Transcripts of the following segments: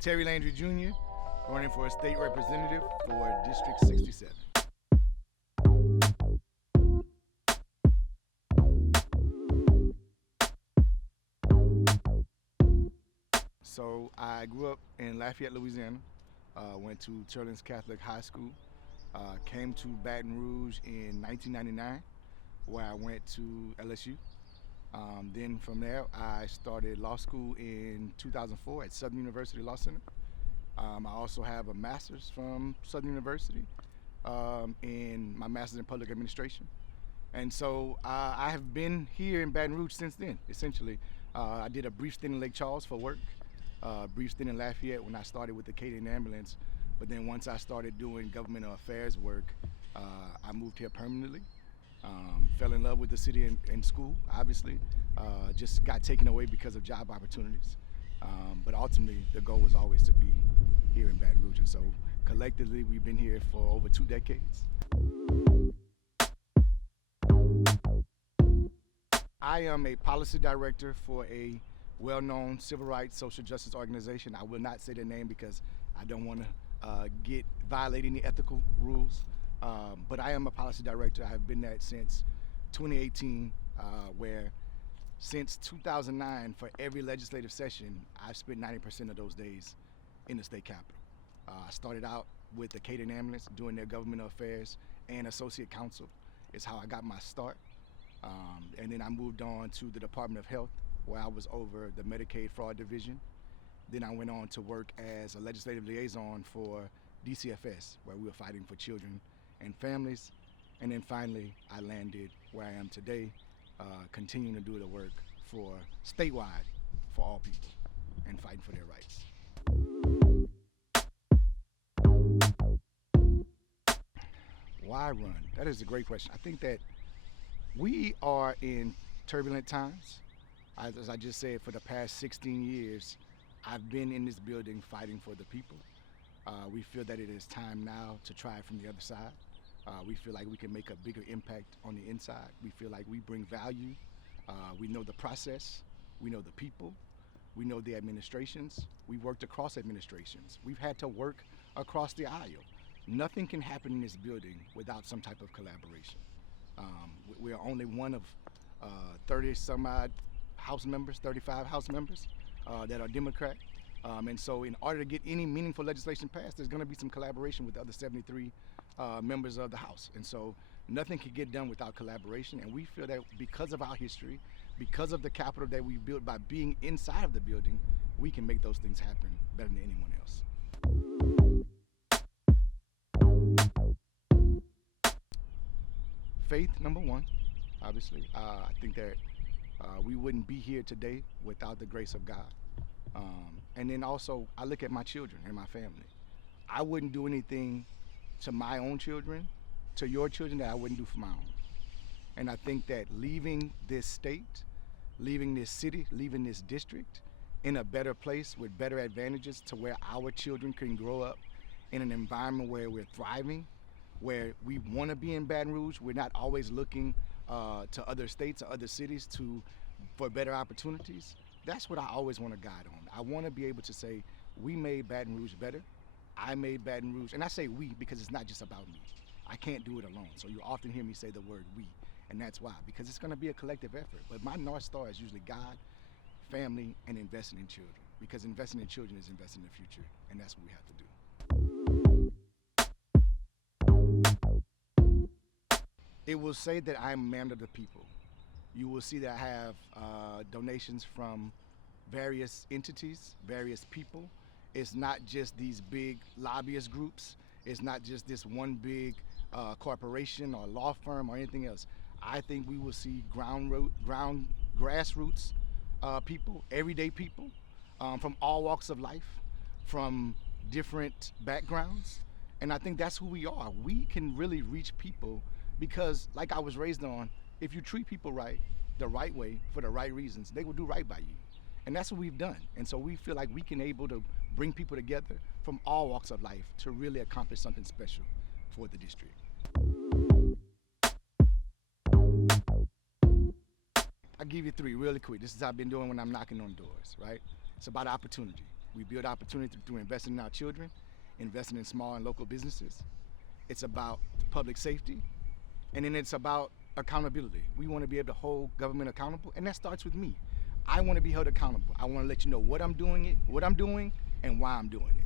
Terry Landry Jr., running for a state representative for District 67. So I grew up in Lafayette, Louisiana, went to Children's Catholic High School, came to Baton Rouge in 1999, where I went to LSU. Then from there, I started law school in 2004 at Southern University Law Center. I also have a master's from Southern University in my master's in public administration. And so I have been here in Baton Rouge since then, essentially. I did a brief stint in Lake Charles for work, brief stint in Lafayette when I started with the Vacated ambulance. But then once I started doing governmental affairs work, I moved here permanently. Fell in love with the city and school, obviously. Just got taken away because of job opportunities. But ultimately, the goal was always to be here in Baton Rouge. And so collectively, we've been here for over 2 decades. I am a policy director for a well-known civil rights social justice organization. I will not say the name because I don't want to get violate any ethical rules. But I am a policy director. I've been that since 2018, where since 2009, for every legislative session, I've spent 90% of those days in the state capitol. I started out with the Vacated ambulance, doing their governmental affairs and associate counsel is how I got my start. And then I moved on to the Department of Health, where I was over the Medicaid fraud division. Then I went on to work as a legislative liaison for DCFS, where we were fighting for children and families. And then finally, I landed where I am today, continuing to do the work for statewide for all people and fighting for their rights. Why run? That is a great question. I think that we are in turbulent times. As I just said, for the past 16 years, I've been in this building fighting for the people. We feel that it is time now to try it from the other side. We feel like we can make a bigger impact on the inside. We feel like we bring value. We know the process. We know the people. We know the administrations. We've worked across administrations. We've had to work across the aisle. Nothing can happen in this building without some type of collaboration. We are only one of 30 some odd House members, 35 House members that are Democrat. And so in order to get any meaningful legislation passed, there's going to be some collaboration with the other 73 members of the House. And so nothing can get done without collaboration. And we feel that because of our history, because of the capital that we built by being inside of the building, we can make those things happen better than anyone else. Faith, number one, obviously. I think that we wouldn't be here today without the grace of God. And then also, I look at my children and my family. I wouldn't do anything to my own children, to your children, that I wouldn't do for my own. And I think that leaving this state, leaving this city, leaving this district in a better place with better advantages to where our children can grow up in an environment where we're thriving, where we want to be in Baton Rouge. We're not always looking to other states or other cities for better opportunities. That's what I always want to guide on. I want to be able to say, we made Baton Rouge better. I made Baton Rouge, and I say we because it's not just about me. I can't do it alone. So you often hear me say the word we, and that's why, because it's going to be a collective effort. But my North Star is usually God, family, and investing in children, because investing in children is investing in the future, and that's what we have to do. It will say that I'm a man of the people. You will see that I have donations from various entities, various people. It's not just these big lobbyist groups. It's not just this one big corporation or law firm or anything else. I think we will see grassroots people, everyday people from all walks of life, from different backgrounds. And I think that's who we are. We can really reach people because, like I was raised on, if you treat people right, the right way, for the right reasons, they will do right by you. And that's what we've done. And so we feel like we can able to bring people together from all walks of life to really accomplish something special for the district. I'll give you 3 really quick. This is what I've been doing when I'm knocking on doors, right? It's about opportunity. We build opportunity through investing in our children, investing in small and local businesses. It's about public safety, and then it's about accountability. We want to be able to hold government accountable, and that starts with me. I want to be held accountable. I want to let you know what I'm doing, and why I'm doing it.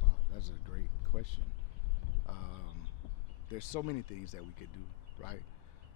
Wow, that's a great question. Um, there's so many things that we could do, right?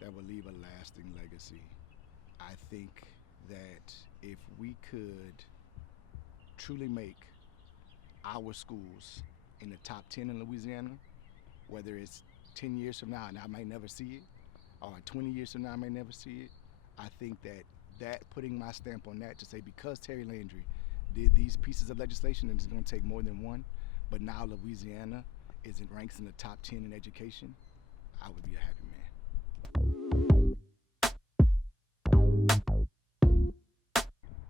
That would leave a lasting legacy. I think that if we could truly make our schools in the top 10 in Louisiana, whether it's 10 years from now and I might never see it, or 20 years from now I may never see it, I think that putting my stamp on that to say because Terry Landry did these pieces of legislation and it's going to take more than one, but now Louisiana is in ranks in the top 10 in education, I would be a happy man.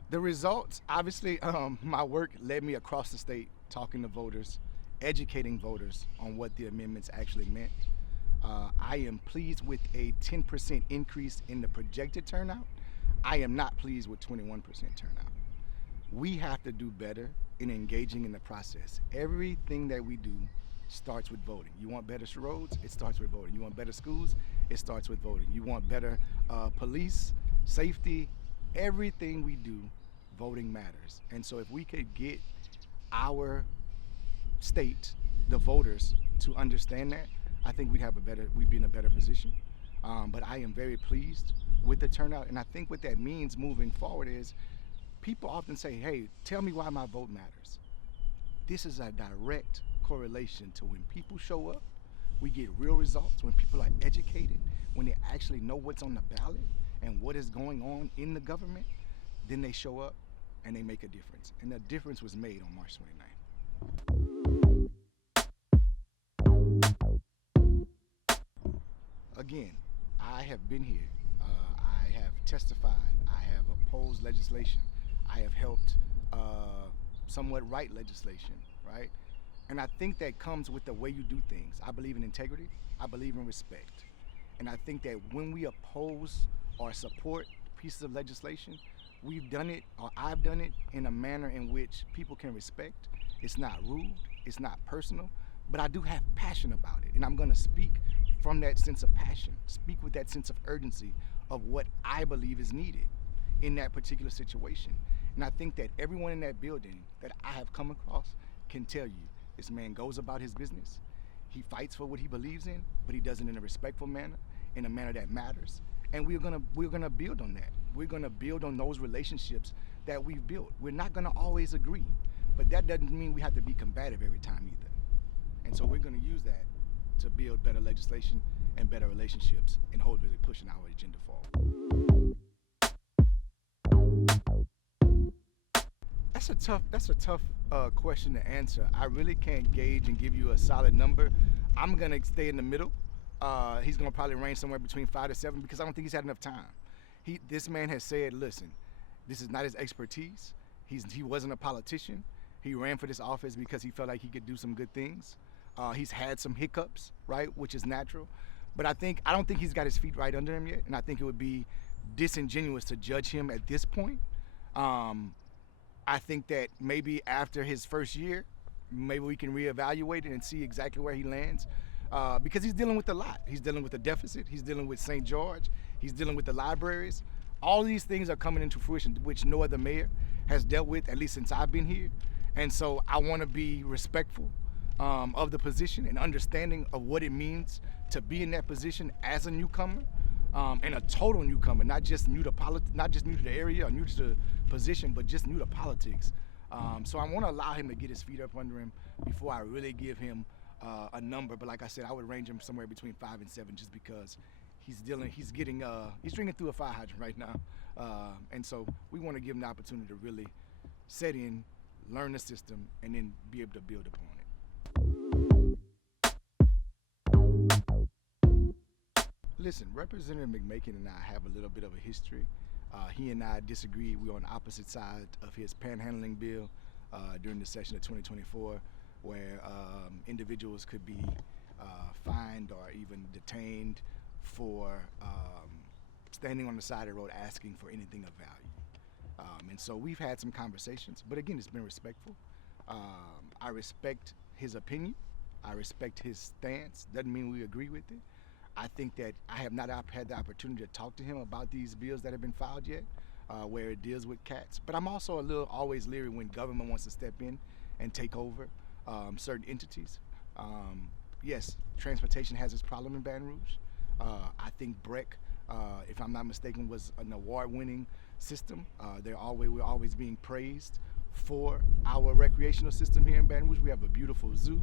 The results, obviously, my work led me across the state talking to voters, educating voters on what the amendments actually meant. I am pleased with a 10% increase in the projected turnout. I am not pleased with 21% turnout. We have to do better in engaging in the process. Everything that we do starts with voting. You want better roads? It starts with voting. You want better schools? It starts with voting. You want better police, safety, everything we do, voting matters. And so if we could get our state, the voters, to understand that, I think we'd be in a better position. But I am very pleased with the turnout, and I think what that means moving forward is people often say, hey, tell me why my vote matters. This is a direct correlation to when people show up, we get real results, when people are educated, when they actually know what's on the ballot and what is going on in the government, then they show up and they make a difference. And the difference was made on March 29th. Again, I have been here. I have testified. I have opposed legislation. I have helped somewhat write legislation, right? And I think that comes with the way you do things. I believe in integrity. I believe in respect. And I think that when we oppose or support pieces of legislation, we've done it, or I've done it, in a manner in which people can respect. It's not rude. It's not personal. But I do have passion about it. And I'm going to speak from that sense of passion, speak with that sense of urgency of what I believe is needed in that particular situation. And I think that everyone in that building that I have come across can tell you this man goes about his business. He fights for what he believes in, but he does it in a respectful manner, in a manner that matters. And we're gonna build on that. We're gonna build on those relationships that we've built. We're not gonna always agree, but that doesn't mean we have to be combative every time either. And so we're gonna use that to build better legislation and better relationships and hopefully pushing our agenda forward. That's a tough question to answer. I really can't gauge and give you a solid number. I'm gonna stay in the middle. He's gonna probably range somewhere between 5 to 7 because I don't think he's had enough time. This man has said, listen, this is not his expertise. He wasn't a politician. He ran for this office because he felt like he could do some good things. He's had some hiccups, right, which is natural. But I don't think he's got his feet right under him yet, and I think it would be disingenuous to judge him at this point. I think that maybe after his first year, maybe we can reevaluate it and see exactly where he lands. Because he's dealing with a lot. He's dealing with the deficit. He's dealing with St. George. He's dealing with the libraries. All these things are coming into fruition, which no other mayor has dealt with, at least since I've been here. And so I want to be respectful of the position and understanding of what it means to be in that position as a newcomer, and a total newcomer, not just new to the area or new to the position, but just new to politics. So I want to allow him to get his feet up under him before I really give him a number. But like I said, I would range him somewhere between 5 and 7, just because he's drinking through a fire hydrant right now. And so we want to give him the opportunity to really set in, learn the system, and then be able to build upon it. Listen, Representative McMakin and I have a little bit of a history. He and I disagreed. We were on the opposite side of his panhandling bill during the session of 2024, where individuals could be fined or even detained for standing on the side of the road asking for anything of value. And so we've had some conversations, but again, it's been respectful. I respect his opinion. I respect his stance. Doesn't mean we agree with it. I think that I have not had the opportunity to talk to him about these bills that have been filed yet, where it deals with cats. But I'm also always leery when government wants to step in and take over certain entities. Yes, transportation has its problem in Baton Rouge. I think BREC, if I'm not mistaken, was an award-winning system. We're always being praised for our recreational system here in Baton Rouge. We have a beautiful zoo.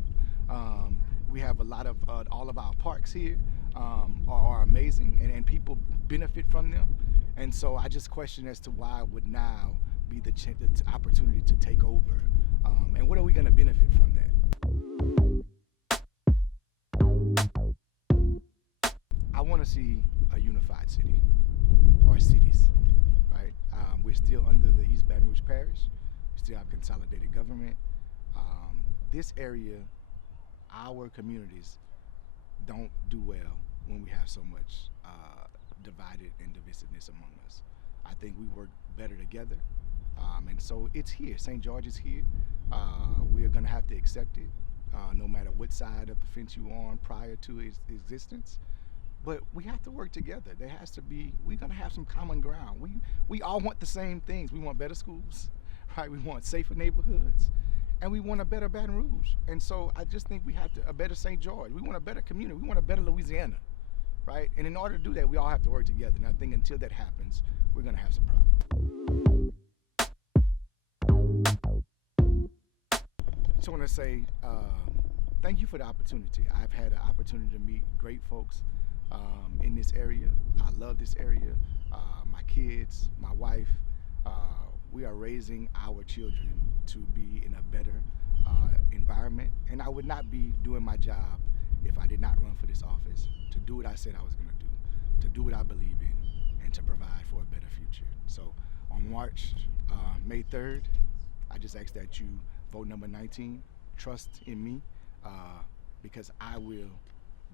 We have a lot of all of our parks here are amazing, and people benefit from them. And so I just question as to why would now be the opportunity to take over, and what are we going to benefit from that? I want to see a unified city, or cities, right? We're still under the East Baton Rouge Parish. We still have consolidated government. This area, our communities, don't do well when we have so much divided and divisiveness among us. I think we work better together, and so it's here. St. George is here. We are going to have to accept it, no matter what side of the fence you're on prior to its existence. But we have to work together. There has to be. We're going to have some common ground. We all want the same things. We want better schools, right? We want safer neighborhoods, and we want a better Baton Rouge. And so I just think we have a better St. George. We want a better community. We want a better Louisiana, right? And in order to do that, we all have to work together. And I think until that happens, we're going to have some problems. So I want to say thank you for the opportunity. I've had an opportunity to meet great folks in this area. I love this area. My kids, my wife, we are raising our children to be in a better environment. And I would not be doing my job if I did not run for this office, to do what I said I was going to do what I believe in, and to provide for a better future. So on May 3rd, I just ask that you vote number 19, trust in me, because I will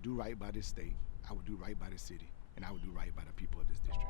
do right by this state, I will do right by this city, and I will do right by the people of this district.